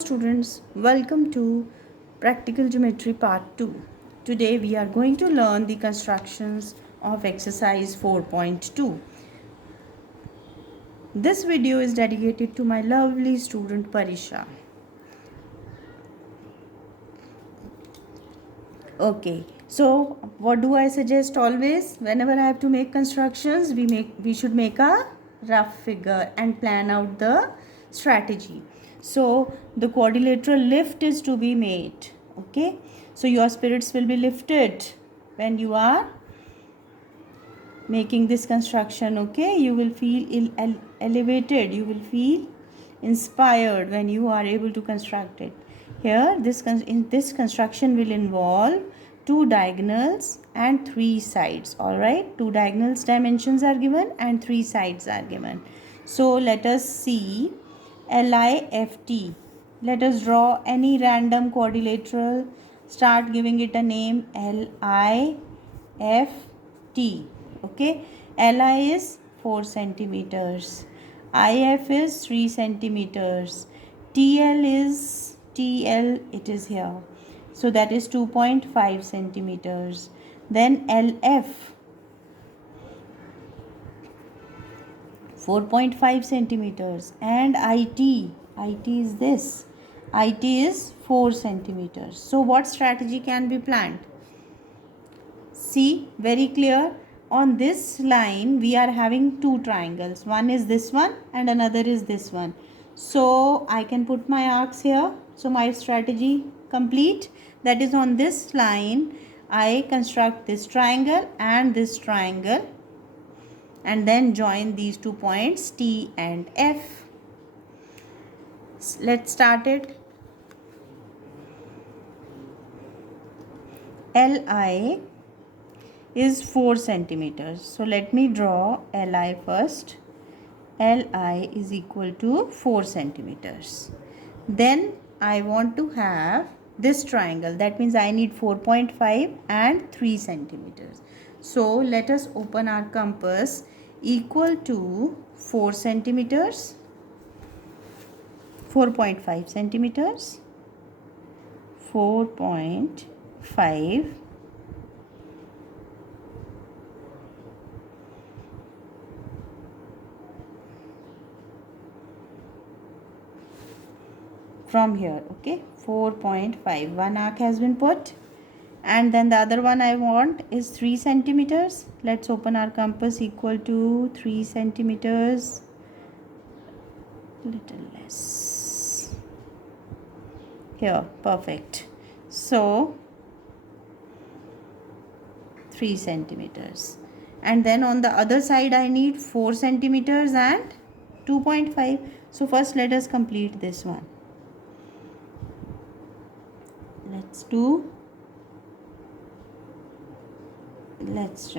Students, welcome to Practical Geometry Part 2. Today we are going to learn the constructions of exercise 4.2. This video is dedicated to my lovely student Parisha. Okay, so what do I suggest always? Whenever I have to make constructions, we should make a rough figure and plan out the strategy. So the quadrilateral lift is to be made. Okay, so your spirits will be lifted when you are making this construction. Okay, you will feel elevated, you will feel inspired when you are able to construct it. Here in this construction will involve two diagonals and three sides. All right, two diagonals dimensions are given and three sides are given. So let us see LIFT. Let us draw any random quadrilateral. Start giving it a name. LIFT. Okay, LI is 4 centimeters. IF is 3 centimeters. TL, it is here. So that is 2.5 centimeters. Then LF 4.5 centimeters, and IT is this. IT is 4 centimeters. So what strategy can be planned? See, very clear. On this line we are having two triangles. One is this one and another is this one. So I can put my arcs here. So my strategy complete. That is, on this line I construct this triangle and this triangle and then join these 2 points T and F. Let's start it. LI is 4 centimeters. So let me draw LI first. LI is equal to 4 centimeters. Then I want to have this triangle. That means I need 4.5 and 3 centimeters. So let us open our compass. Equal to 4 centimeters, 4.5 centimeters, 4.5, from here. Okay, 4.5. One arc has been put, and then the other one I want is 3 centimeters. Let's open our compass. Equal to 3 centimeters, little less here. Perfect. So 3 centimeters, and then on the other side I need 4 centimeters and 2.5. so first let us complete this one. Let's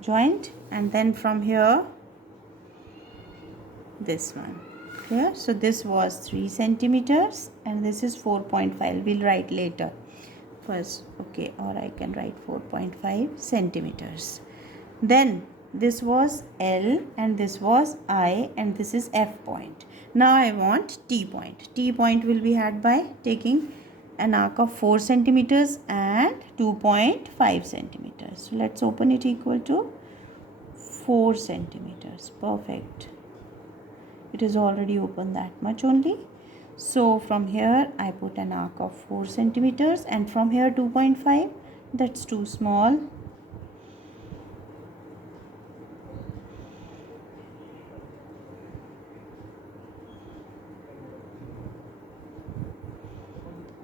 joint, and then from here this one here. So this was 3 centimeters and this is 4.5. we'll write later first. Okay, or I can write 4.5 centimeters. Then this was L and this was I and this is F point. Now I want T point. T point will be had by taking an arc of 4 centimeters and 2.5 centimeters. So let's open it. Equal to 4 centimeters. Perfect. It is already open that much only. So from here I put an arc of 4 centimeters and from here 2.5. That's too small.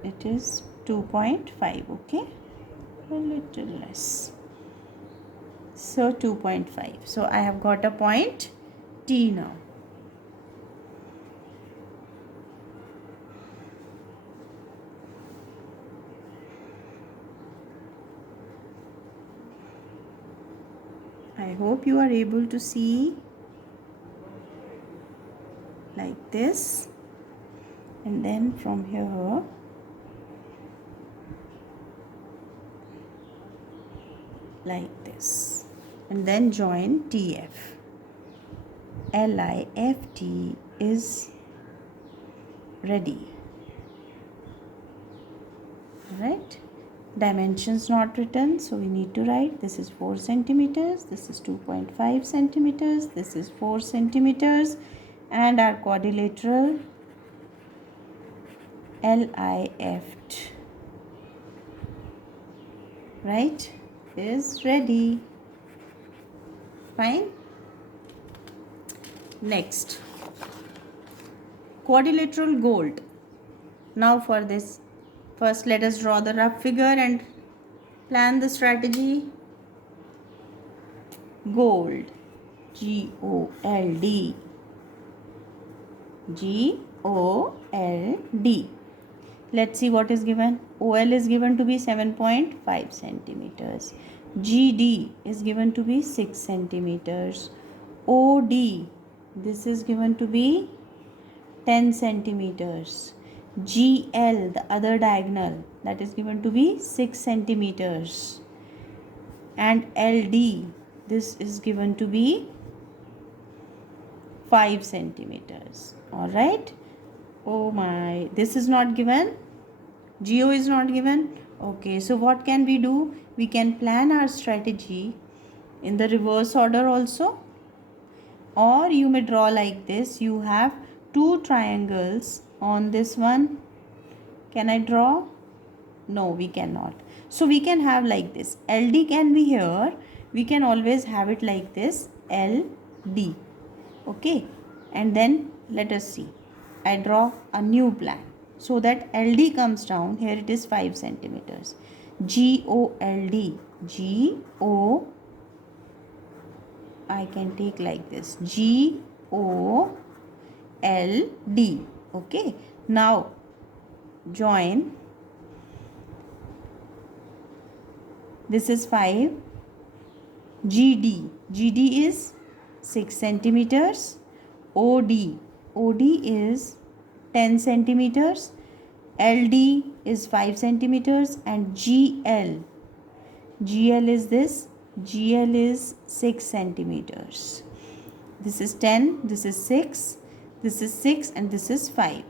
It is 2.5. okay, a little less. So 2.5. so I have got a point T now. I hope you are able to see like this, and then from here like this, and then join TF. LIFT is ready. right? Dimensions not written, so we need to write this is 4 centimeters, this is 2.5 centimeters, this is 4 centimeters, and our quadrilateral LIF, right, is ready. Fine. Next, quadrilateral gold. Now for this, first let us draw the rough figure and plan the strategy. Gold, GOLD, GOLD. Let's see what is given. OL is given to be 7.5 centimeters. GD is given to be 6 centimeters. OD, this is given to be 10 centimeters. GL, the other diagonal, that is given to be 6 centimeters. And LD, this is given to be 5 centimeters. Alright. Oh my, this is not given. GO is not given. Okay, so what can we do? We can plan our strategy in the reverse order also. Or you may draw like this. You have two triangles on this one. Can I draw? No, we cannot. So we can have like this. LD can be here. We can always have it like this. LD. Okay. And then let us see. I draw a new plan. So that LD comes down. Here it is 5 centimeters. GOLD. GO. I can take like this. GOLD. Okay. Now join. This is 5. GD. GD is 6 centimeters. OD. OD is 10 centimeters. LD is 5 centimeters. And GL. GL is this. GL is 6 centimeters. This is 10. This is 6. This is 6. And this is 5.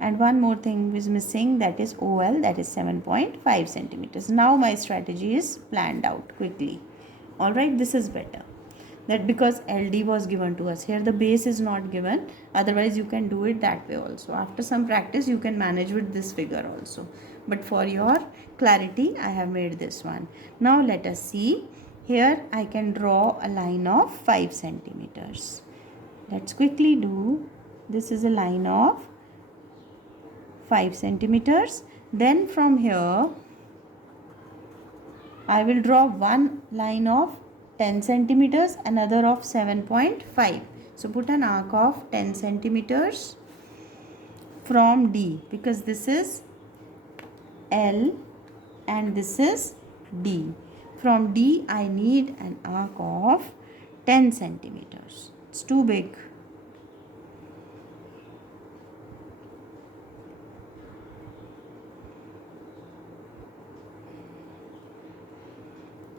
And one more thing is missing, that is OL, that is 7.5 centimeters. Now my strategy is planned out quickly. Alright, this is better. That because LD was given to us. Here the base is not given. Otherwise you can do it that way also. After some practice you can manage with this figure also. But for your clarity I have made this one. Now let us see. Here I can draw a line of 5 centimeters. Let's quickly do. This is a line of 5 centimeters. Then from here I will draw one line of 10 centimeters, another of 7.5. So put an arc of 10 centimeters from D, because this is L and this is D. From D I need an arc of 10 centimeters. It's too big.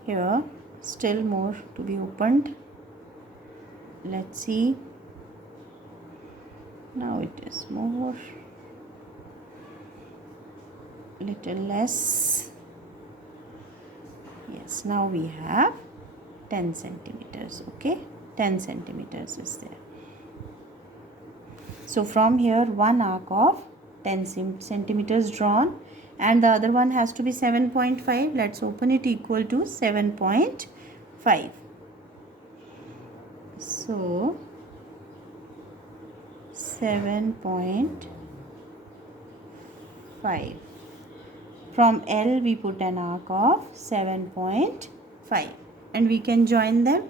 Here still more to be opened. Let's see. Now it is more, little less. Yes, now we have 10 centimeters. Okay, 10 centimeters is there. So from here one arc of 10 centimeters drawn, and the other one has to be 7.5. Let's open it, equal to 7.5. So 7.5. From L we put an arc of 7.5 and we can join them.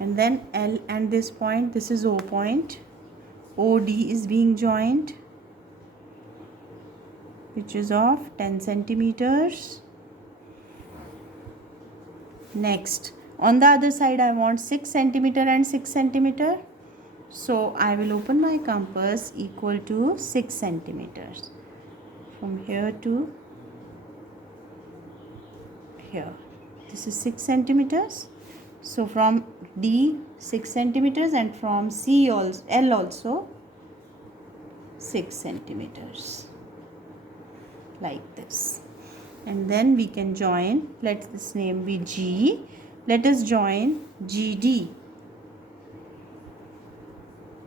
And then L and this point, this is O point. OD is being joined, which is of 10 centimeters. Next, on the other side I want 6 centimeter and 6 centimeter. So I will open my compass, equal to 6 centimeters. From here to here. This is 6 centimeters. So from D 6 centimeters and from C also, L also 6 centimeters, like this. And then we can join, let this name be G. Let us join GD.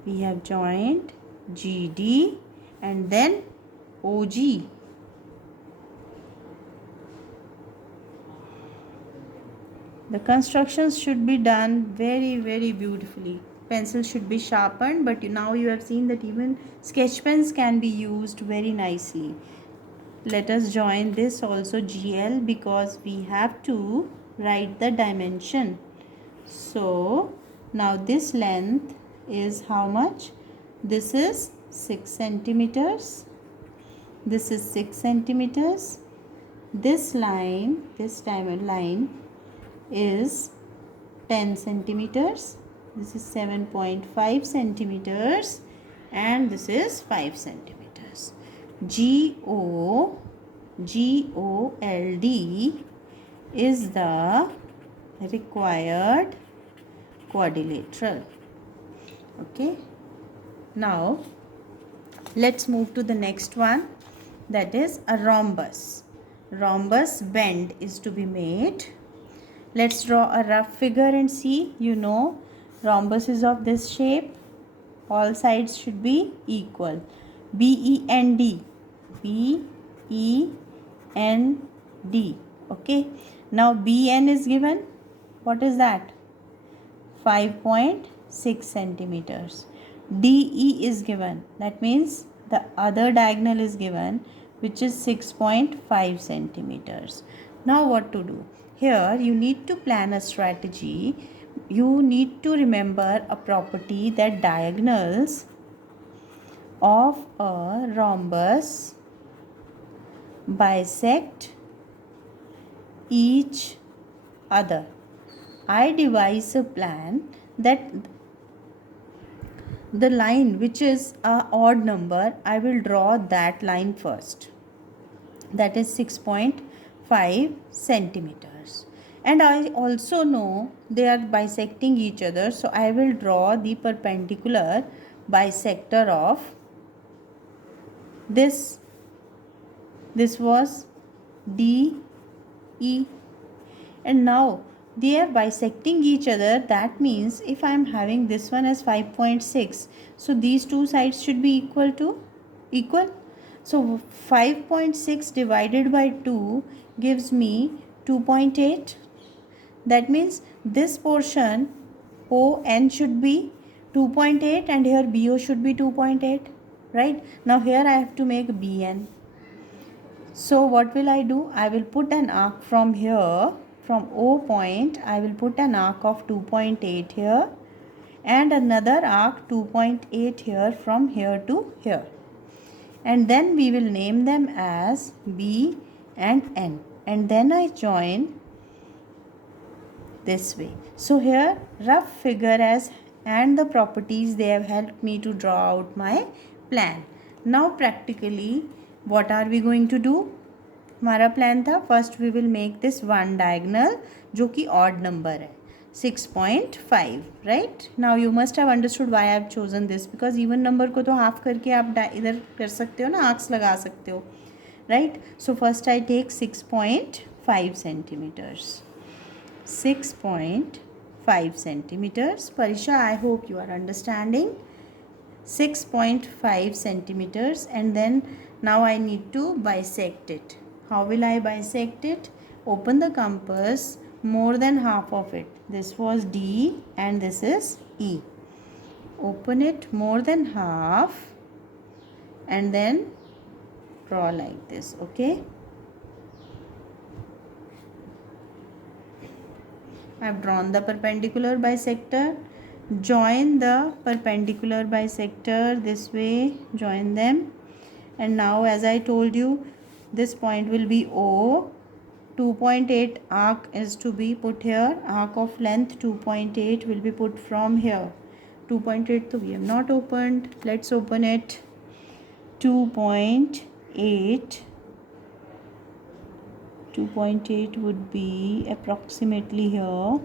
We have joined GD and then OG. The constructions should be done very beautifully. Pencil should be sharpened, but now you have seen that even sketch pens can be used very nicely. Let us join this also GL, because we have to write the dimension. So now this length is how much? This is 6 centimeters. This is 6 centimeters. This line, this diamond line is 10 centimeters. This is 7.5 centimeters and this is 5 centimeters. GOLD is the required quadrilateral. Okay, now let's move to the next one, that is a rhombus. Rhombus bend is to be made. Let's draw a rough figure and see. You know, rhombus is of this shape. All sides should be equal. BEND. BEND. Okay. Now BN is given. What is that? 5.6 centimeters. DE is given. That means the other diagonal is given, which is 6.5 centimeters. Now what to do? Here you need to plan a strategy. You need to remember a property that diagonals of a rhombus bisect each other. I devise a plan that the line which is a odd number, I will draw that line first. That is 6.5 centimeters. And I also know they are bisecting each other. So I will draw the perpendicular bisector of this. This was DE. And now they are bisecting each other. That means if I am having this one as 5.6, so these two sides should be equal. So 5.6 divided by 2 gives me 2.8. That means this portion ON should be 2.8 and here BO should be 2.8. Right? Now here I have to make BN. So what will I do? I will put an arc from here. From O point, I will put an arc of 2.8 here and another arc 2.8 here from here to here. And then we will name them as B and N. And then I join this way. So here rough figure as and the properties, they have helped me to draw out my plan. Now practically what are we going to do? हमारा plan था first we will make this one diagonal जो कि odd number है 6.5. Right now you must have understood why I have chosen this, because even number को तो half करके आप इधर कर सकते हो ना, आर्क्स लगा सकते हो. Right so first I take 6.5 centimetres. 6.5 centimeters. Parisha, I hope you are understanding. 6.5 centimeters and then now I need to bisect it. How will I bisect it? Open the compass more than half of it. This was D and this is E. Open it more than half and then draw like this. Okay. I have drawn the perpendicular bisector. Join the perpendicular bisector this way. Join them. And now as I told you, this point will be O. 2.8 arc is to be put here. Arc of length 2.8 will be put from here. 2.8 so we have not opened. Let's open it. 2.8. 2.8 would be approximately here.